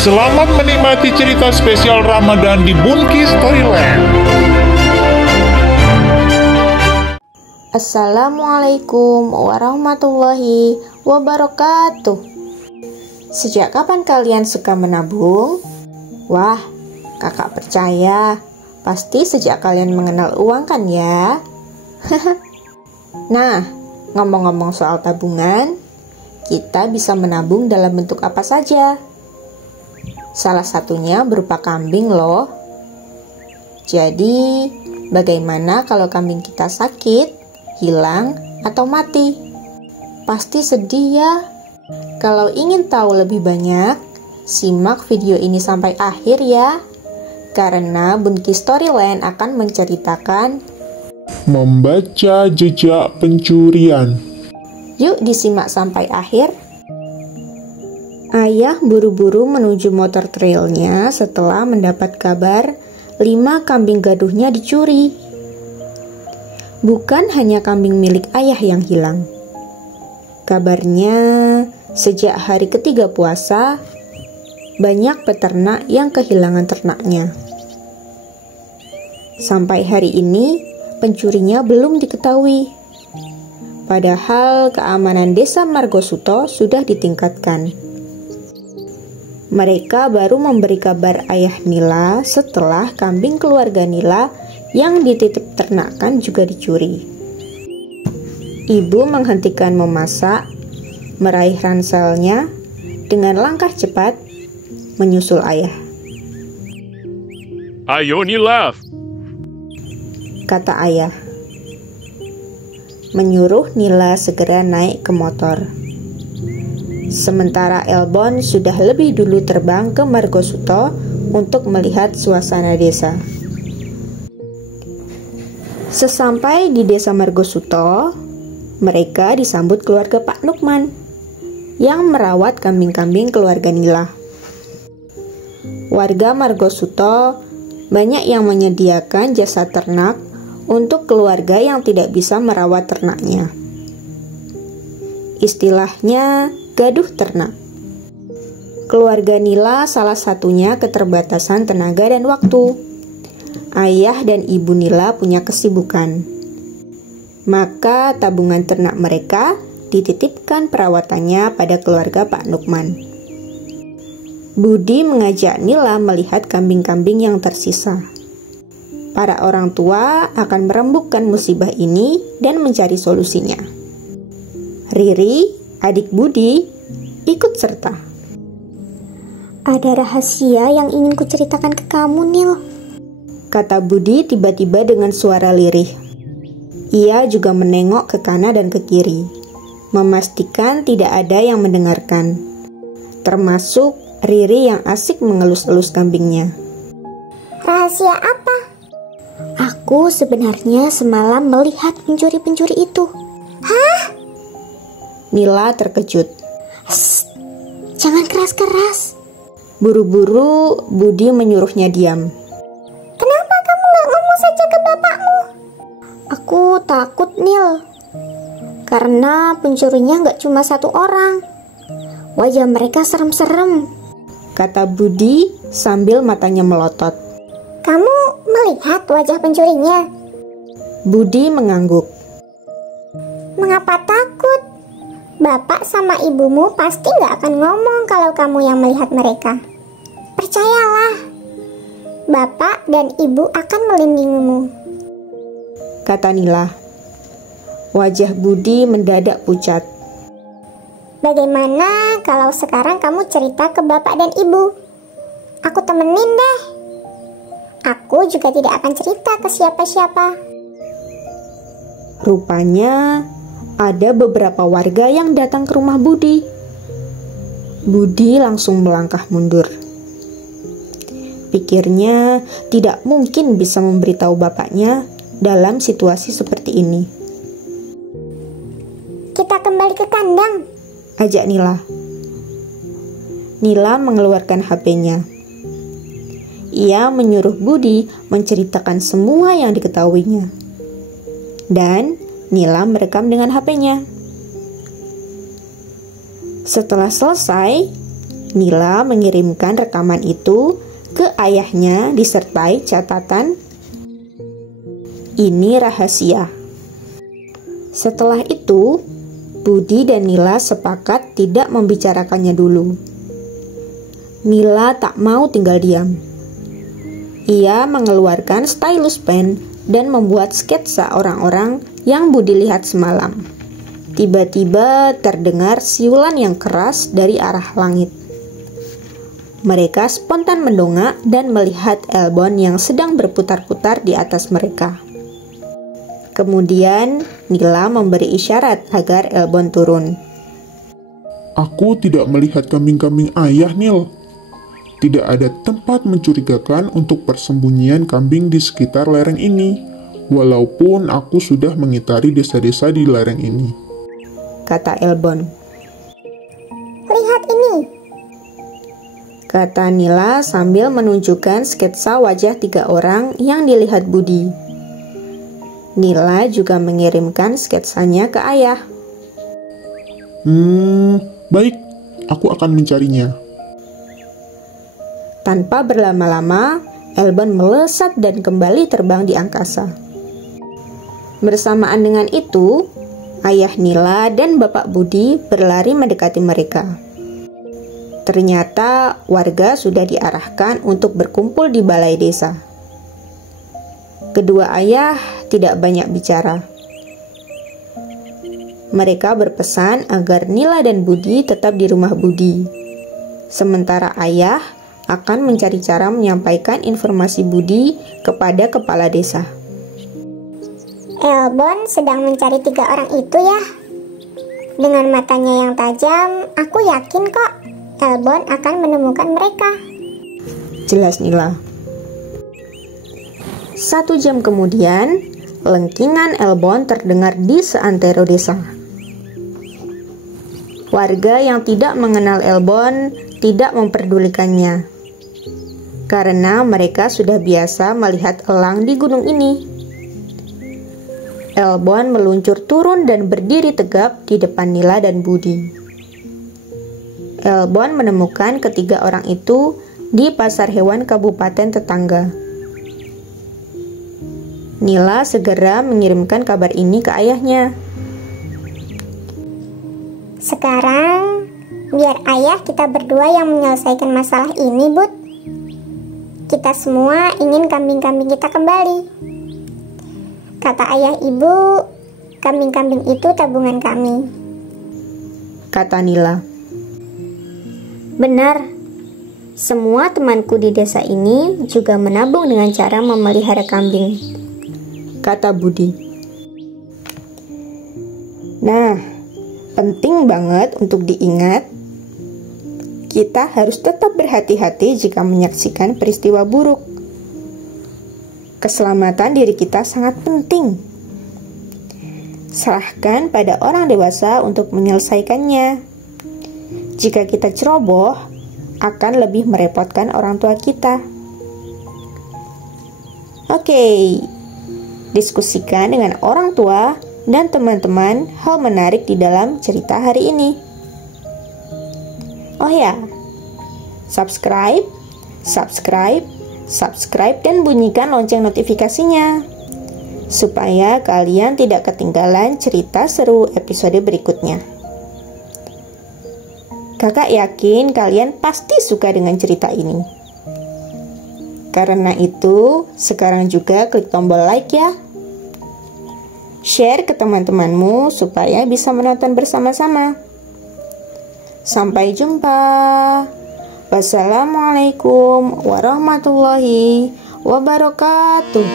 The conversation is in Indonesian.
Selamat menikmati cerita spesial Ramadan di Bunki Storyland. Assalamualaikum warahmatullahi wabarakatuh. Sejak kapan kalian suka menabung? Wah, kakak percaya pasti sejak kalian mengenal uang kan ya? Nah, ngomong-ngomong soal tabungan, kita bisa menabung dalam bentuk apa saja. Salah satunya berupa kambing loh. Jadi, bagaimana kalau kambing kita sakit, hilang, atau mati? Pasti sedih ya. Kalau ingin tahu lebih banyak, simak video ini sampai akhir ya. Karena Bunki Storyland akan menceritakan Membaca jejak pencurian. Yuk disimak sampai akhir. Ayah buru-buru menuju motor trailnya setelah mendapat kabar 5 kambing gaduhnya dicuri. Bukan hanya kambing milik ayah yang hilang. Kabarnya sejak hari ketiga puasa, banyak peternak yang kehilangan ternaknya. Sampai hari ini, pencurinya belum diketahui. Padahal keamanan desa Margosuto sudah ditingkatkan. Mereka baru memberi kabar ayah Nila setelah kambing keluarga Nila yang dititip ternakan juga dicuri. Ibu menghentikan memasak, meraih ranselnya dengan langkah cepat menyusul ayah. Ayo Nila, Kata ayah. Menyuruh Nila segera naik ke motor. Sementara Elbon sudah lebih dulu terbang ke Margosuto untuk melihat suasana desa. Sesampai di desa Margosuto, mereka disambut keluarga Pak Nukman yang merawat kambing-kambing keluarga Nila. Warga Margosuto banyak yang menyediakan jasa ternak untuk keluarga yang tidak bisa merawat ternaknya. Istilahnya gaduh ternak. Keluarga Nila salah satunya keterbatasan tenaga dan waktu. Ayah dan ibu Nila punya kesibukan. Maka tabungan ternak mereka dititipkan perawatannya pada keluarga Pak Nukman. Budi mengajak Nila melihat kambing-kambing yang tersisa. Para orang tua akan merembukkan musibah ini dan mencari solusinya. Riri, adik Budi, ikut serta. Ada rahasia yang ingin kuceritakan ke kamu, Nil, kata Budi tiba-tiba dengan suara lirih. Ia juga menengok ke kanan dan ke kiri, memastikan tidak ada yang mendengarkan, termasuk Riri yang asik mengelus-elus kambingnya. Rahasia apa? Aku sebenarnya semalam melihat pencuri-pencuri itu. Hah? Nila terkejut. Jangan keras-keras. Buru-buru Budi menyuruhnya diam. Kenapa kamu gak ngomong saja ke bapakmu? Aku takut, Nil. Karena pencurinya gak cuma satu orang. Wajah mereka serem-serem, kata Budi sambil matanya melotot. Kamu melihat wajah pencurinya? Budi mengangguk. Mengapa takut? Bapak sama ibumu pasti gak akan ngomong kalau kamu yang melihat mereka. Percayalah, Bapak dan Ibu akan melindungimu, kata Nila. Wajah Budi mendadak pucat. Bagaimana kalau sekarang kamu cerita ke Bapak dan Ibu? Aku temenin deh. Aku juga tidak akan cerita ke siapa-siapa. Rupanya ada beberapa warga yang datang ke rumah Budi. Budi langsung melangkah mundur. Pikirnya tidak mungkin bisa memberitahu bapaknya dalam situasi seperti ini. Kita kembali ke kandang, ajak Nila. Nila mengeluarkan HP-nya. Ia menyuruh Budi menceritakan semua yang diketahuinya. Dan Nila merekam dengan HP-nya. Setelah selesai, Nila mengirimkan rekaman itu ke ayahnya disertai catatan, "Ini rahasia." Setelah itu, Budi dan Nila sepakat tidak membicarakannya dulu. Nila tak mau tinggal diam. Ia mengeluarkan stylus pen dan membuat sketsa orang-orang yang Budi lihat semalam. Tiba-tiba terdengar siulan yang keras dari arah langit. Mereka spontan mendongak dan melihat Elbon yang sedang berputar-putar di atas mereka. Kemudian Nila memberi isyarat agar Elbon turun. Aku tidak melihat kambing-kambing ayah, Nil. Tidak ada tempat mencurigakan untuk persembunyian kambing di sekitar lereng ini, walaupun aku sudah mengitari desa-desa di lereng ini, kata Elbon. Lihat ini, kata Nila sambil menunjukkan sketsa wajah 3 orang yang dilihat Budi. Nila juga mengirimkan sketsanya ke ayah. Baik, aku akan mencarinya. Tanpa berlama-lama, Elbon melesat dan kembali terbang di angkasa. Bersamaan dengan itu, ayah Nila dan bapak Budi berlari mendekati mereka. Ternyata warga sudah diarahkan untuk berkumpul di balai desa. Kedua ayah tidak banyak bicara. Mereka berpesan agar Nila dan Budi tetap di rumah Budi. Sementara ayah akan mencari cara menyampaikan informasi Budi kepada kepala desa. Elbon sedang mencari 3 orang itu ya. Dengan matanya yang tajam, aku yakin kok Elbon akan menemukan mereka, jelas Nila. 1 jam kemudian, lengkingan Elbon terdengar di seantero desa. Warga yang tidak mengenal Elbon tidak memperdulikannya, karena mereka sudah biasa melihat elang di gunung ini. Elbon meluncur turun dan berdiri tegap di depan Nila dan Budi. Elbon menemukan ketiga orang itu di pasar hewan kabupaten tetangga. Nila segera mengirimkan kabar ini ke ayahnya. Sekarang, biar ayah kita berdua yang menyelesaikan masalah ini, Bud. Kita semua ingin kambing-kambing kita kembali. Kata ayah ibu, kambing-kambing itu tabungan kami, kata Nila. Benar, semua temanku di desa ini juga menabung dengan cara memelihara kambing, kata Budi. Nah, penting banget untuk diingat, kita harus tetap berhati-hati jika menyaksikan peristiwa buruk. Keselamatan diri kita sangat penting. Serahkan pada orang dewasa untuk menyelesaikannya. Jika kita ceroboh, akan lebih merepotkan orang tua kita. Oke, diskusikan dengan orang tua dan teman-teman hal menarik di dalam cerita hari ini. Oh ya, subscribe, dan bunyikan lonceng notifikasinya, supaya kalian tidak ketinggalan cerita seru episode berikutnya. Kakak yakin kalian pasti suka dengan cerita ini. Karena itu, sekarang juga klik tombol like ya. Share ke teman-temanmu supaya bisa menonton bersama-sama. Sampai jumpa. Wassalamualaikum warahmatullahi wabarakatuh.